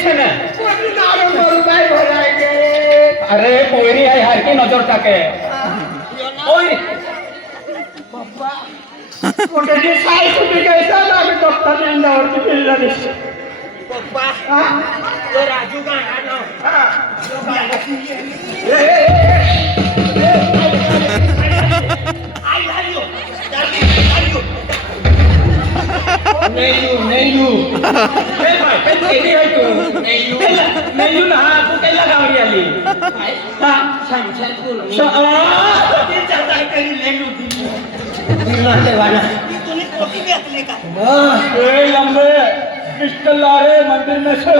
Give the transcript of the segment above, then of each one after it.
છે ને પોરી નારો મારું ભાઈ ભરાઈ ગઈ અરે પોયરી આઈ હારકી નજર તાકે ઓય પોટેની સાઈ સુટી ગઈ છે ને અમે ડોક્ટરની અંદાવરથી પેલા દેશે પપ્પા હા તો રાજુ ગાંડાનો હા આઈ नेयू नेयू ए बाय काय केली आहे तू नेयू नेयू ना तू कैला गावडी आली हा। सांगशात बोल आ ती चाचा करी नेयू दी दिला देवाना तुम्ही कोटी घेतले का ए लंबे कृष्ण लारे मंदिर में सो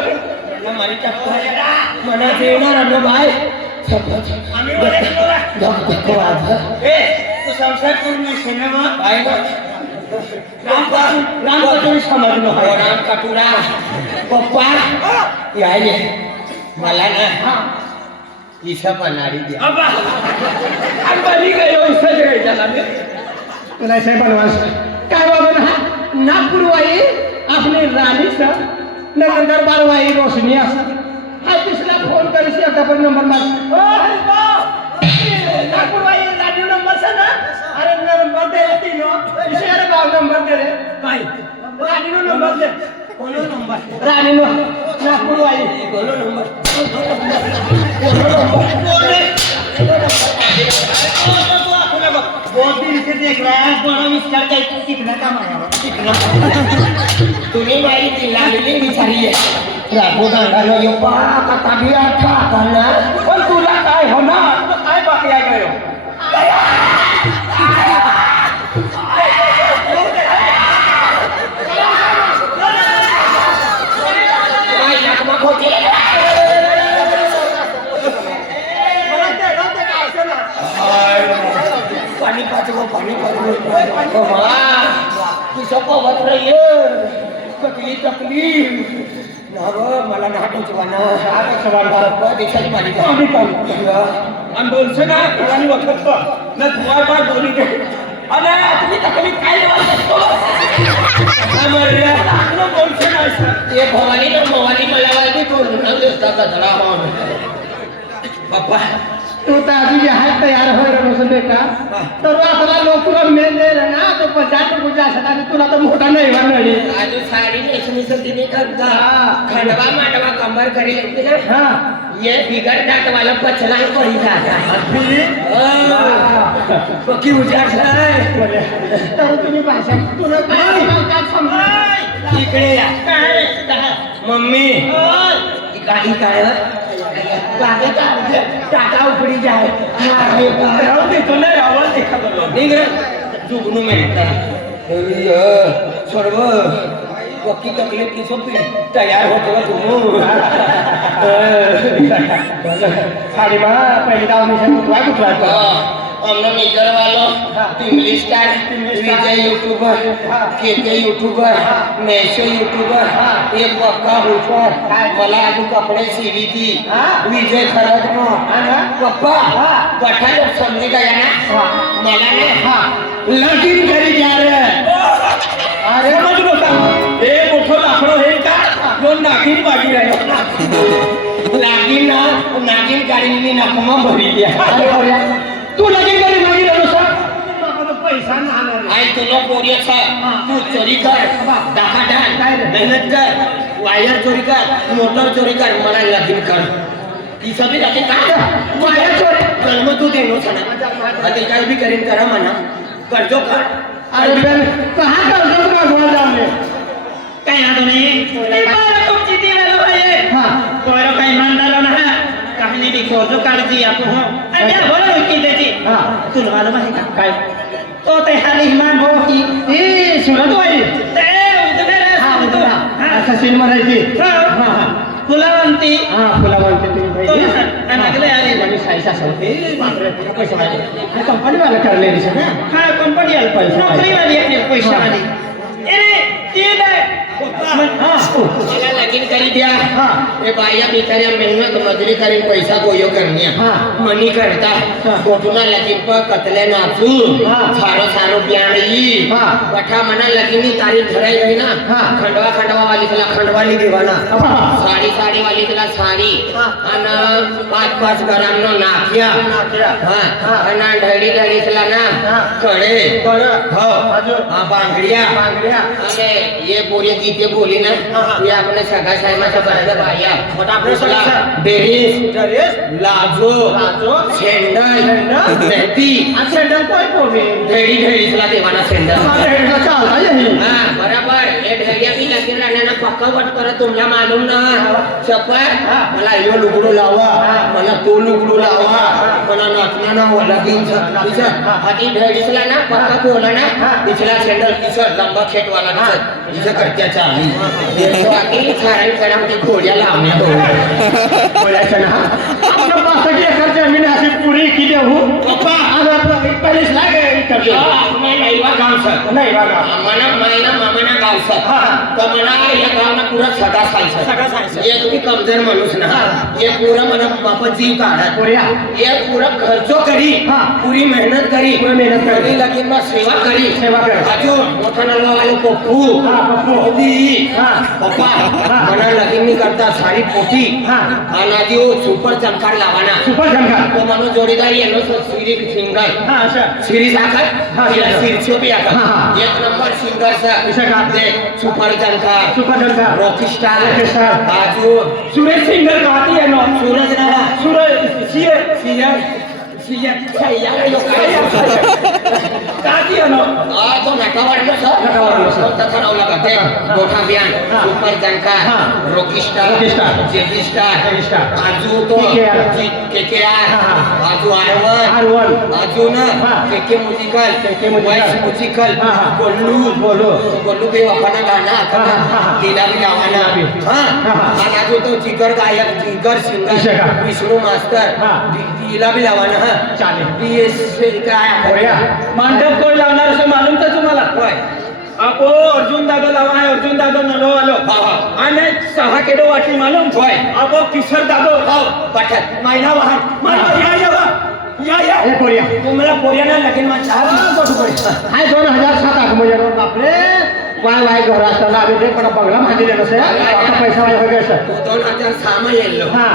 हमारी चक्कर मना देना रे भाई आम्ही बोलतो ए तू संसार पूर्ण सिनेमा पाहिला राम का राम का पूरा पप्पा ये हाँ। दिया। अब अब बनी उससे जगह चला मैं। ऐसे बनवास। क्या बाबा ना? अपने रानी बार वाई रोशनी हाँ फ़ोन कर तो नंबर मार। ओ नागपुर अरे नंबर दे तीनो इशारे भाव नंबर दे रे काय राणी नो नंबर दे कोणो नंबर राणी नो नागपूरवाई कोणो नंबर बहुत दिन से देख रहा है बड़ा मिस्टर का इतना कितना कमाया कितना तुम्ही मारी लागली विचारी आहे राघो गांडानो यो पा कथा भी आठा करना पण तुला काय होणार तर काय बाकी आहे गयो काय नकमक होती पाचवो पाणी पाचवो तू सोपं होत रही तकली तकली नाव मला नाटक वाना देशाची मालिक आम्ही पाहू. आणि बोलશે ना कोणाला वखत न धुवाय पाय बोली गे अरे तुम्ही तकलीफ़ काय लेवा शकतो आपलं बोलશે ना. ये भवानी तो भवानी मला वाली बोलून दिसता कचरा पप्पा तू अजून आहे तयार होय रे बसून बेटा तर आपला लोकला मेल दे रे ना तो पचास पूजा असतात आणि तुला तर मोठा नाही वाढली आज साडी नेसण्यासाठी नाही करता। खंडवा मांडवा कंबर करी लेते ना हा। ये बिगड़ जात वाला पचला पड़ी जाता पक्की उजाड है। तर तुम्ही भाषा तुला काय समजा इकडे या मम्मी। काही काय टाटा उपडी जाय राहू दे, तुला आवाज़ देखा बघ. निघ जुगनू मिळता सर्व पक्की तकलीफ़ की सोपी तयार होते वा साडी मा पहिली दाव मी सांगतो तुला हमने मेजर वालो Timli star Vijay YouTuber K K YouTuber Meesho YouTuber एक पक्का हुफर मला अजून कपडे सीवी थी। विजय खरज नो। पप्पा पठा जब समझी गया ना? मला ना लगीन करी जा रहे अरे समज नका हे मोठं लाकडं हे का। दोन नागिन बाजी राहिलो लागीन ना तू लगीन करी मागी राहिलो सर पैसा नाही आई तुला पोरियाचा तू चोरी कर दहा डाल मेहनत कर वायर चोरी कर मोटर चोरी कर मला लगीन कर। ही सगळी लगीन कर वायर चोरी। जन्म तू देनो सणा ते काही बी करीन करा म्हणा करजो कर। अरे बेन कहाँ कर? दो का गोल जामले काय ना तुम्ही तुमची ती वेळ पाहिजे हाँ तोरो काही मानदार ना कहाणी बी खोजो काढची आपण हो. आणि त्या बोला की त्याची. हाँ. तुला मालूम आहे का? काय? तो ते हाली हिमान भाऊ की ए सुरत वाई ते उतरे रे हा सांगतो. उतरा हा. असं सीन मारायची हा. हा हा. फुलावंती. हा फुला म्हणते तुम्ही तो पाहिजे सर, लागले आले. म्हणजे साईस असं ए बापरे पैसे वाले कंपनी वाला करले दिसत ना हा कंपनी आली पैसे नोकरी वाली आहे पैशावाली अरे ते એના લગીન કરી દ્યા હા એ બાયા બિચાર્યા મહેનત મજૂરી કરીને પૈસા ગોયો કરન્યા હા મની કરતા કોટુના લગીન પર કતલે નાખું સારો સારો બ્યાણી હા પઠા મને લગીન ની તારી ધરાઈ ગઈ ના ખંડવા ખંડવા વાલી પેલા ખંડવા ની દેવાના સાડી સાડી વાલી પેલા સાડી અને પાંચ પાંચ ગ્રામ નો નાખ્યા હા અને ઢળી ઢળી પેલા ના કડે કડે હા આ બાંગડિયા બાંગડિયા અને એ પૂરી ગીતે બોલીને હા, હા. એ આપણે સગા સાહેબમાં તો બધા ભાઈયા મોટા આપણે સગા સાહેબ. ડેરીસ ડ્રેસ, લાજો લાજો, સેન્ડલ સેન્ડલ, મહેંદી આ સેન્ડલ કોઈ પોવે. ઢેડી ઢેડી પેલા દેવાના સેન્ડલ તમારે હેઠળ ચાલતા राण्यानं पक्का करा तोंडला मालूम ना. चपाय मला यो लुगडू लावा. मला तो लुगडू लावा. मला नाचना ना ओला हाती ढळ दिसला ना पक्का पोला ना. दिसला शेंडल किसर लंबा खेटवाला दिसत. तिचं करत्याचा बाकी खोड्या लावण्यात अशी पुरी किती हो पप्पा. आज आपलं एक पॅलेस लागे यो आपण नैवा गावचं नाही बघा. मला मायना मामाना गावचं हा. तर म्हणा या गावना पुरा सगळा खायचं सगळा खायचं. एक बी कमज़ोर माणूस ना. हा. हे पुरा मला बापा जीव काढत पुऱ्या. ये पूरा खर्चो करी. हा. पूरी मेहनत करी। पूरी मेहनत करी. लगीन में सेवा करी। सेवा करी. अजो मोठा नलवा वाले पप्पू हा, पप्पू. मोदी हा. पप्पा हा. मला लगीन नहीं करता सारी पोटी हा. आधी वो सुपर चमकार लावाना। सुपर झंकार तो मनो जोडीदार येनो सो सिरी सिंगर हा अशा सिरी साखर हा, तिला सिरी. सिरचो बी आकर हा, हा. एक नंबर सिंगर सा इसे का? दे सुपर चमकार। सुपर झंकार रॉकी स्टार। Rocky star. बाजू सुरेश सिंगर गाती आहे ना सूरज काकी अनो आ तो नका वाढलो सर। नका वाढलो सर। तथा नाव लागा ते हाँ। गोठा बियान हाँ। सुपर जंकार हाँ। Rocky star Rocky star JB star JB star आजू तो केकेआर आजू आरवन आरवन आजू ना K K musical K K voice musical Golu बोलो गोलू बे वापना गाना गाना लीला भी गावाना। हाँ। आणि आजू तो जिगर गायक जिगर सिंगर विष्णू मास्टर लीला भी लावाना हा चालेल डी एस काय मांडव कोण लावणार असं मालूम तर तुम्हाला? होय. आपो अर्जुन दादा लावा आहे अर्जुन दादा नलो आलो. हा, हा. आणि सहा किलो वाटी मालूम. होय. आपो किशोर दादो. हो पठत महिना वाहन. महिना या या. या या. हे कोरिया तुम्हाला पोऱ्याला लगेन मग चहा हाय दोन हजार वाय घर असताना आम्ही ते पण बंगला बांधलेला नसे आता पैसा वाय वगैरे असं. दोन हज़ार सहा मा येल्लो. हा.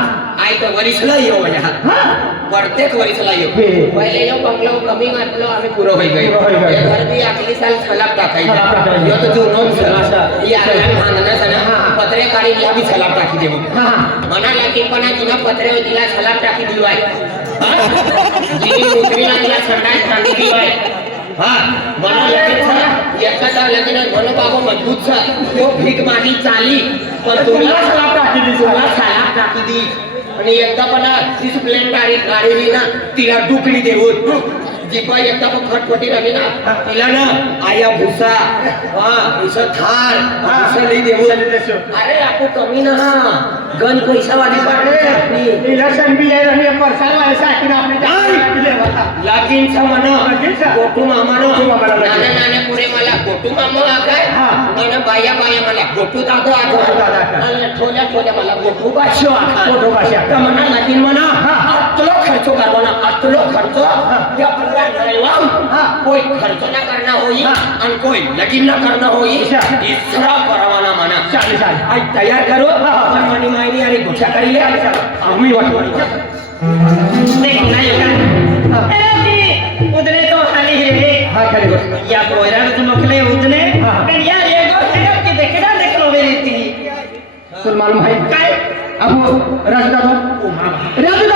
आय तर वरिसला येऊ म्हणजे हा हा? प्रत्येक वरिसला येऊ. पहिले येऊ बंगलो कमी घातलो आम्ही पुरो होई गई. घर बी अगली साल सलाब टाकायचा. यो तो जुनोन असं. सलाब या भांगना सना पत्रे काढी या बी सलाब टाकी देऊ. हा. मना लागेल पण जुना पत्रे तिला सलाब टाकी दिवाय जिनी उतरीला तिला संडास टाकी दिवाय हा लागेल छा एखादा भलो बाबा मजबूत छा तो भीक मागी चाली. पण तुला सलाब टाकी दी. तुला सलाब टाकी दी आणि एकदा पण ती प्लेन गाडी गाडीली ना तिला डुकली देऊन. જીકવા એકતા પણ ખટપટી રાખી ના પેલા ને આયા ભૂસા હા. ભૂસા થાર ભૂસા લઈ દેવું અરે આપો કમી ના. ગન પૈસા વાળી પાડે ઇલેક્શન બી જાય અને પરસાલ વાળા સાકીને આપણે લાગીન છે મને. ગોટુ મામાનો. નાના ગોટુ મામો આખે અને બાયા બાયા મને ગોટુ દાદો આખો અને છોલ્યા છોલ્યા મને ગોટુ બાશો આખા. ગોટુ બાશો તમને લગીન મને આટલો ખર્ચો કરવાનો આટલો ખર્ચો કે આપણે રહેવા કોઈ ખર્ચો ના કરના હોય અને કોઈ લગીન ના કરના હોય ઈસરા કરવાના મને. ચાલી ચાલી. આ તૈયાર કરો. મને મારી આરી ગોઠા કરી લે. અમે વાટવાની નહીં નહીં खरी या पोऱ्याला चमकले उदने हा. पण या रेगो हे की देख लो मेरी थी सुन मालूम है काय अबो राजू दादा राजू